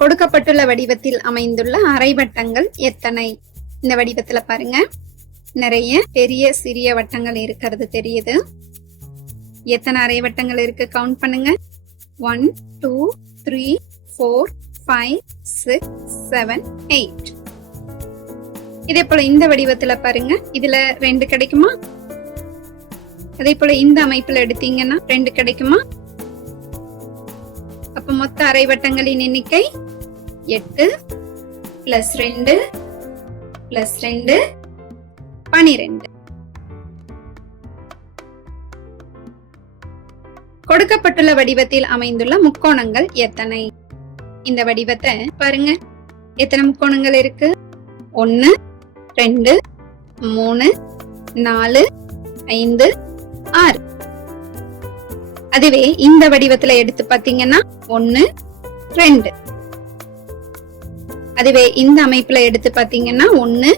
கொடுக்கப்பட்டுள்ள வடிவத்தில் அமைந்துள்ள அரைவட்டங்கள் எத்தனை? இந்த வடிவத்துல பாருங்க, நிறைய பெரிய சிறிய வட்டங்கள் இருக்கிறது தெரியுது. எத்தனை அரைவட்டங்கள் இருக்கு கவுண்ட் பண்ணுங்க. 1 2 3 4 5 6 7 8. இதே போல இந்த வடிவத்துல பாருங்க, இதுல 2 கிடைக்குமா? அதே போல இந்த அமைப்புல எடுத்தீங்கன்னா 2 கிடைக்குமா? அப்ப மொத்த அரைவட்டங்களின் எண்ணிக்கை 8 + 2 + 2 12. கொடுக்கப்பட்டுள்ள வடிவத்தில் அமைந்துள்ள முக்கோணங்கள் எத்தனை? இந்த வடிவத்தை பாருங்க, எத்தனை முக்கோணங்கள் இருக்கு? 1 2 3 4 5 6. அதுவே இந்த வடிவத்துல எடுத்து பாத்தீங்கன்னா 1 2. அதுவே இந்த அமைப்புல எடுத்து பாத்தீங்கன்னா 1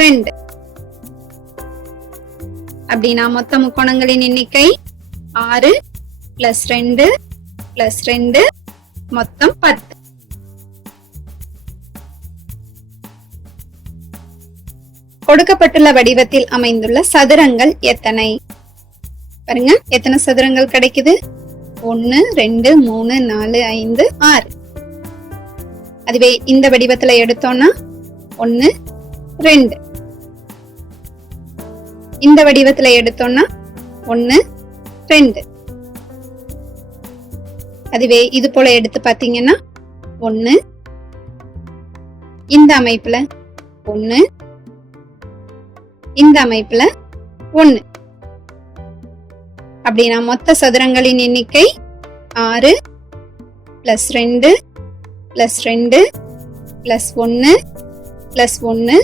2. அப்படின்னா மொத்த முக்கோணங்களின் எண்ணிக்கை 6 + 2 + 2 மொத்தம் 10. கொடுக்கப்பட்டுள்ள வடிவத்தில் அமைந்துள்ள சதுரங்கள் எத்தனை? பாருங்க, எத்தனை சதுரங்கள் கிடைக்குது? 1 2 3 4 5 6. அதுவே இந்த வடிவத்துல எடுத்தோம்னா 1 2. இந்த வடிவத்துல எடுத்தோம்னா 1 2. அதுவே இது போல எடுத்து பாத்தீங்கன்னா 1, இந்த அமைப்புல 1, இந்த அமைப்புல 1. அப்படின்னா மொத்த சதுரங்களின் எண்ணிக்கை 6 + 2 + 2 + 1 + 1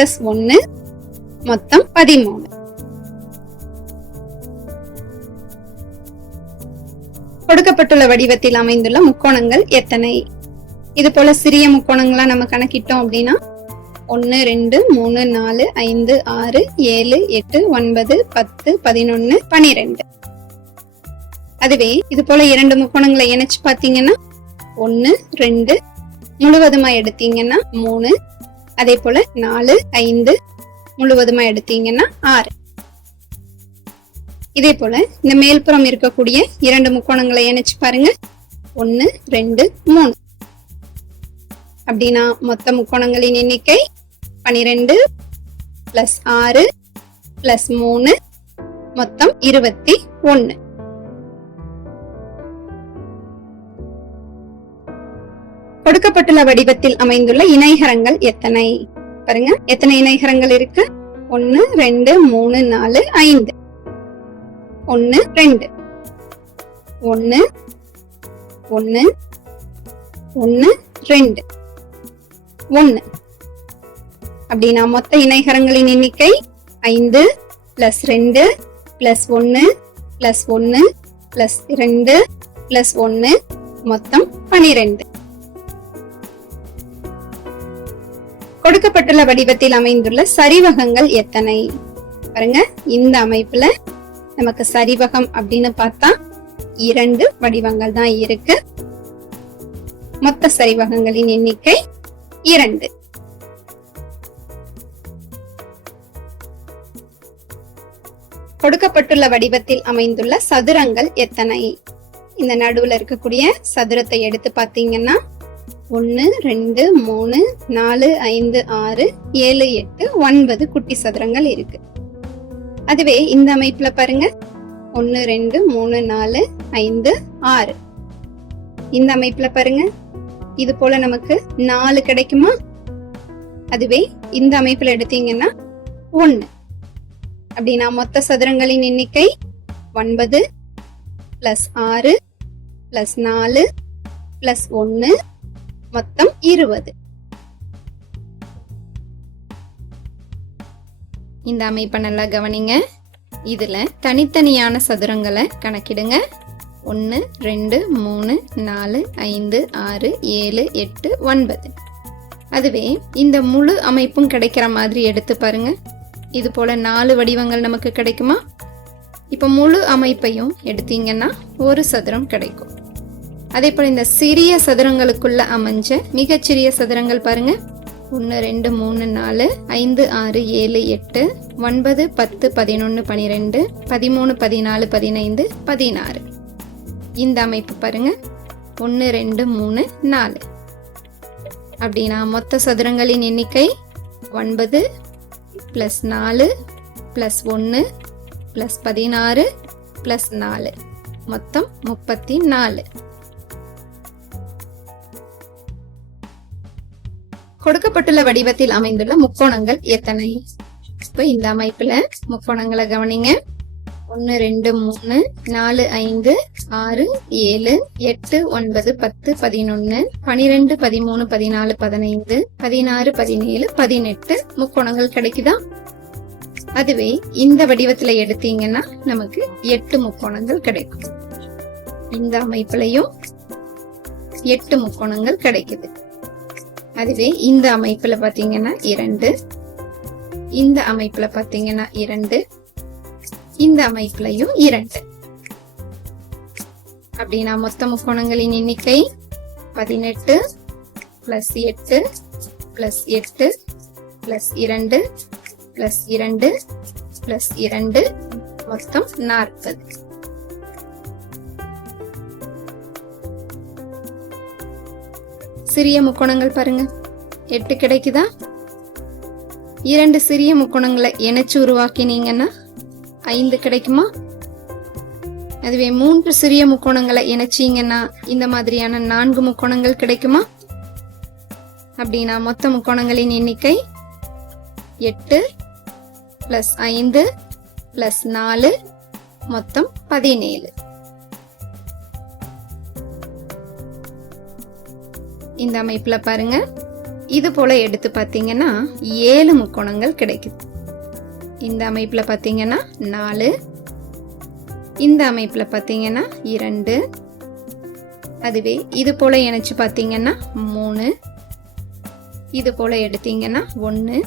+ 1 மொத்தம் 13. கொடுக்கப்பட்டுள்ள வடிவத்தில் அமைந்துள்ள முக்கோணங்கள் எத்தனை? இது போல சிறிய முக்கோணங்களா நம்ம கணக்கிட்டோம் அப்படின்னா 1 2 3 4 5 6 7 8 9 10 11 12. அதுவே இது போல 2 முக்கோணங்களை இணைச்சு பாத்தீங்கன்னா 1 2 முழுவதுமா எடுத்தீங்கன்னா 3. அதே போல 4 5 முழுவதுமா எடுத்தீங்கன்னா 6. இதே போல இந்த மேல்புறம் இருக்கக்கூடிய 2 முக்கோணங்களை இணைச்சு பாருங்க, 1 2 3. அப்படின்னா மொத்த முக்கோணங்களின் எண்ணிக்கை 12 + 6 + 3 மொத்தம் 21. கொடுக்கப்பட்டுள்ள வடிவத்தில் அமைந்துள்ள இணைகரங்கள் எத்தனை? பாருங்க, எத்தனை இணைகரங்கள் இருக்கு? 1 2 3 4 5. 1 2 1 1 1 2 1. அப்படின்னா மொத்த இணைகரங்களின் எண்ணிக்கை 5 + 2 + 1 + 1 + 2 + 1 மொத்தம் 12. கொடுக்கப்பட்டுள்ள வடிவத்தில் அமைந்துள்ள சரிவகங்கள் எத்தனை? பாருங்க, இந்த அமைப்புல நமக்கு சரிவகம் அப்படின்னு பார்த்தா 2 வடிவங்கள் தான் இருக்கு. மொத்த சரிவகங்களின் எண்ணிக்கை 2. கொடுக்கப்பட்டுள்ள வடிவத்தில் அமைந்துள்ள சதுரங்கள் எத்தனை? இந்த நடுவுல இருக்கக்கூடிய சதுரத்தை எடுத்து பாத்தீங்கன்னா 1 2 3 4 5 6 7 8 9 குட்டி சதுரங்கள் இருக்கு. அதுவே இந்த அமைப்புல பாருங்க, 1 2 3 4 5 6. இந்த அமைப்புல பாருங்க, இது போல நமக்கு 4 கிடைக்குமா? அதுவே இந்த அமைப்புல எடுத்தீங்கன்னா 1. அப்படின்னா மொத்த சதுரங்களின் எண்ணிக்கை 9 + 6 + 4 + 1 மொத்தம் 20. இந்த அமைப்பை நல்லா கவனிங்க. இதுல தனித்தனியான சதுரங்களை கணக்கிடுங்க. 1 2 3 4 5 6 7 8 9. அதுவே இந்த முழு அமைப்பும் கிடைக்கிற மாதிரி எடுத்து பாருங்க. இது போல 4 வடிவங்கள் நமக்கு கிடைக்குமா? இப்ப முழு அமைப்பையும் எடுத்தீங்கன்னா ஒரு சதுரம் கிடைக்கும். அதே போல இந்த சிறிய சதுரங்களுக்குள்ள அமைஞ்ச மிகச்சிறிய சதுரங்கள் பாருங்க. 1 2 3 4 5 6 7 8 9 10 11 12 13 14 15 16. இந்த அமைப்பு பாருங்க. 1 2 3 4. அப்படின்னா மொத்த சதுரங்களின் எண்ணிக்கை 9 + 4 + 1 + 16 + 4 மொத்தம் 34. கொடுக்கப்பட்டுள்ள வடிவத்தில் அமைந்துள்ள முக்கோணங்கள் எத்தனை? இப்ப இந்த அமைப்புல முக்கோணங்களை கவனிங்க. 1 2 3 4 5 6 7 8 9 10 11 12 13 14 15 16 17 18 முக்கோணங்கள் கிடைக்குதா? அதுவே இந்த வடிவத்துல எடுத்தீங்கன்னா நமக்கு 8 முக்கோணங்கள் கிடைக்கும். இந்த அமைப்புலயும் 8 முக்கோணங்கள் கிடைக்குது. அதுவே இந்த அமைப்புல பாத்தீங்கன்னா 2, இந்த அமைப்புல பாத்தீங்கன்னா 2, இந்த அமைப்புலயும் 2. அப்படின்னா மொத்த முக்கோணங்களின் எண்ணிக்கை 18 + 8 + 8 + 2 + 2 + 2 மொத்தம் 40. சிறிய முக்கோணங்கள் பாருங்க. 8 கிடைக்குதா? 2 சிறிய முக்கோணங்களை இணைச்சு உருவாக்கினீங்கன்னா 5 கிடைக்குமா? அதுவே 3 சிறிய முக்கோணங்களை இணைச்சீங்கன்னா இந்த மாதிரியான 4 முக்கோணங்கள் கிடைக்குமா? அப்படின்னா மொத்த முக்கோணங்களின் எண்ணிக்கை 8 + 5 + 4 மொத்தம் 17. இந்த அமைப்புல பாருங்க. இது போல எடுத்து பாத்தீங்கன்னா 7 முக்கோணங்கள் கிடைக்குது. இந்த அமைப்புல பாத்தீங்கன்னா 4, இந்த அமைப்புல பாத்தீங்கன்னா 2, அதுவே இது போல இணைச்சு பாத்தீங்கன்னா 3, இது போல எடுத்தீங்கன்னா 1,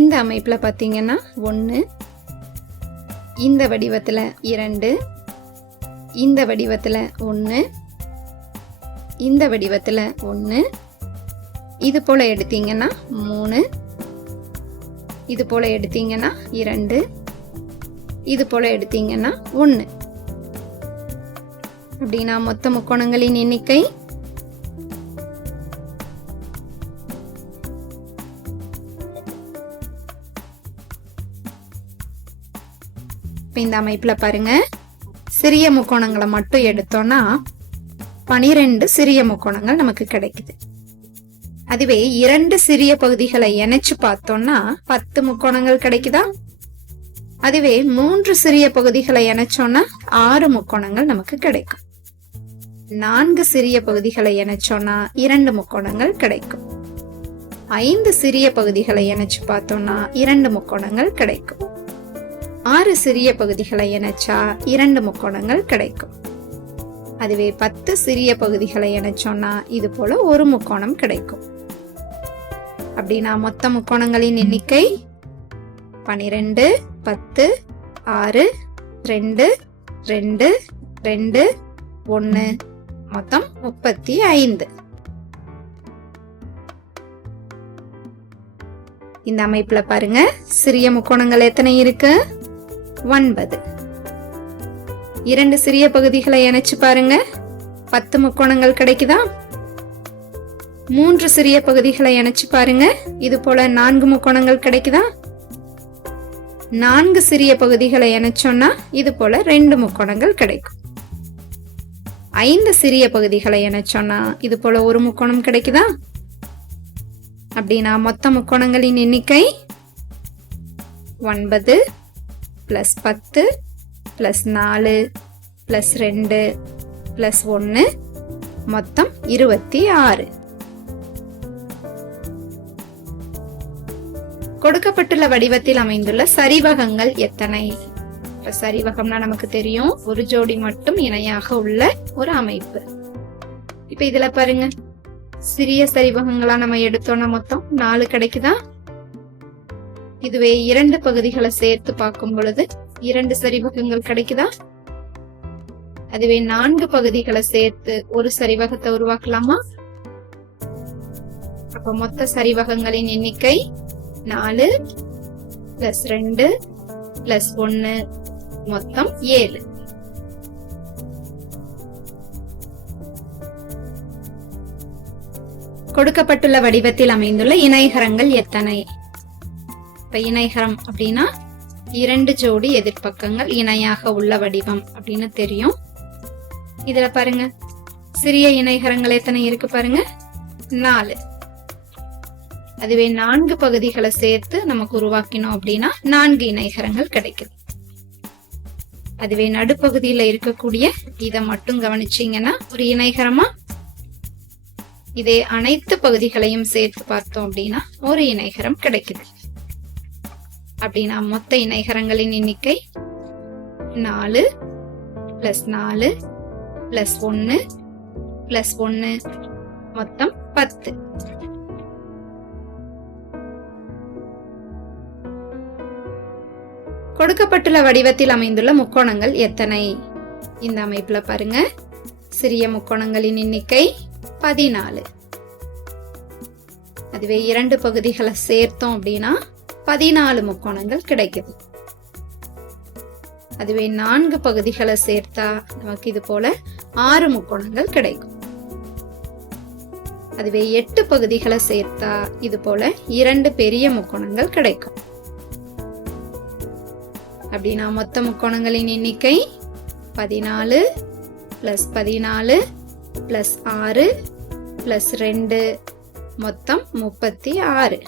இந்த அமைப்புல பாத்தீங்கன்னா 1, இந்த வடிவத்துல 2, இந்த வடிவத்துல 1, இந்த வடிவத்துல 1, இது போல எடுத்தீங்கன்னா 3, இது போல எடுத்தீங்கன்னா 2, இது போல எடுத்தீங்கன்னா 1. அப்படின்னா மொத்த முக்கோணங்களின் எண்ணிக்கை இந்த அமைப்புல பாருங்க. சிறிய முக்கோணங்களை மட்டும் எடுத்தோம்னா 12 சிறிய முக்கோணங்கள் நமக்கு கிடைக்குது. அதுவே 2 சிறிய பகுதிகளை இணைச்சு பார்த்தோம்னா 10 முக்கோணங்கள் கிடைக்குதா? அதுவே 3 சிறிய பகுதிகளை இணைச்சோம்னா 6 முக்கோணங்கள் நமக்கு கிடைக்கும். 4 சிறிய பகுதிகளை இணைச்சோம்னா 2 முக்கோணங்கள் கிடைக்கும். 5 சிறிய பகுதிகளை இணைச்சு பார்த்தோம்னா 2 முக்கோணங்கள் கிடைக்கும். 6 சிறிய பகுதிகளை இணைச்சா 2 முக்கோணங்கள் கிடைக்கும். அதுவே 10 சிறிய பகுதிகளை இணைச்சோம்னா இது போல ஒரு முக்கோணம் கிடைக்கும். அப்படின்னா மொத்த முக்கோணங்களின் எண்ணிக்கை 12 10 6 2 2 2 1 மொத்தம் 35. இந்த அமைப்புல பாருங்க. சிறிய முக்கோணங்கள் எத்தனை இருக்கு? 9. 2 சிறிய பகுதிகளை இணைச்சு பாருங்க. 10 முக்கோணங்கள் கிடைக்குதா? 3 சிறிய பகுதிகளை இணைச்சு பாருங்க. இது போல 4 முக்கோணங்கள் கிடைக்குதா? 4 சிறிய பகுதிகளை இணைச்சோம்னா இது போல 2 முக்கோணங்கள் கிடைக்கும். 5 சிறிய பகுதிகளை இணைச்சோம்னா இது போல ஒரு முக்கோணம் கிடைக்குதா? அப்படின்னா மொத்த முக்கோணங்களின் எண்ணிக்கை 9 + 10 + 4 + 2 + 1 மொத்தம் 26. கொடுக்கப்பட்டுள்ள வடிவத்தில் அமைந்துள்ள சரிவகங்கள் எத்தனை? சரிவகம்னா நமக்கு தெரியும், ஒரு ஜோடி மட்டும் இணையாக உள்ள ஒரு அமைப்பு. இப்ப இதுல பாருங்க, சிறிய சரிவகங்களா நம்ம எடுத்தோம்னா மொத்தம் 4 கிடைக்குதா? இதுவே 2 பகுதிகளை சேர்த்து பார்க்கும் பொழுது 2 சரிவகங்கள் கிடைக்குதா? அதுவே 4 பகுதிகளை சேர்த்து ஒரு சரிவகத்தை உருவாக்கலாமா? அப்ப மொத்த சரிவகங்களின் எண்ணிக்கை 4 + 2 + 1 மொத்தம் 7. கொடுக்கப்பட்டுள்ள வடிவத்தில் அமைந்துள்ள இணைகரங்கள் எத்தனை? இப்ப இணைகரம் அப்படின்னா 2 ஜோடி எதிர்பக்கங்கள் இணையாக உள்ள வடிவம் அப்படின்னு தெரியும். இதுல பாருங்க, சிறிய இணைகரங்கள் எத்தனை இருக்கு பாருங்க, 4. அதுவே 4 பகுதிகளை சேர்த்து நமக்கு உருவாக்கினோம் அப்படின்னா 4 இணைகரங்கள் கிடைக்குது. அதுவே நடுப்பகுதியில இருக்கக்கூடிய இதை மட்டும் கவனிச்சீங்கன்னா ஒரு இணைகரமா? இதே அனைத்து பகுதிகளையும் சேர்த்து பார்த்தோம் அப்படின்னா ஒரு இணைகரம் கிடைக்குது. அப்படின்னா மொத்த இணைகரங்களின் எண்ணிக்கை 4 + 4 + 1 + 1 மொத்தம் 10. கொடுக்கப்பட்டுள்ள வடிவத்தில் அமைந்துள்ள முக்கோணங்கள் எத்தனை? இந்த அமைப்புல பாருங்க, சிறிய முக்கோணங்களின் எண்ணிக்கை 14. அதுவே 2 பகுதிகளை சேர்த்தோம் அப்படின்னா 14 முக்கோணங்கள் கிடைக்குது. அதுவே 4 பகுதிகளை சேர்த்தா நமக்கு இது போல 6 முக்கோணங்கள் கிடைக்கும். அதுவே 8 பகுதிகளை சேர்த்தா இது போல 2 பெரிய முக்கோணங்கள் கிடைக்கும். அப்படின்னா மொத்த முக்கோணங்களின் எண்ணிக்கை 14 + 14 + 6 + 2 மொத்தம் 36.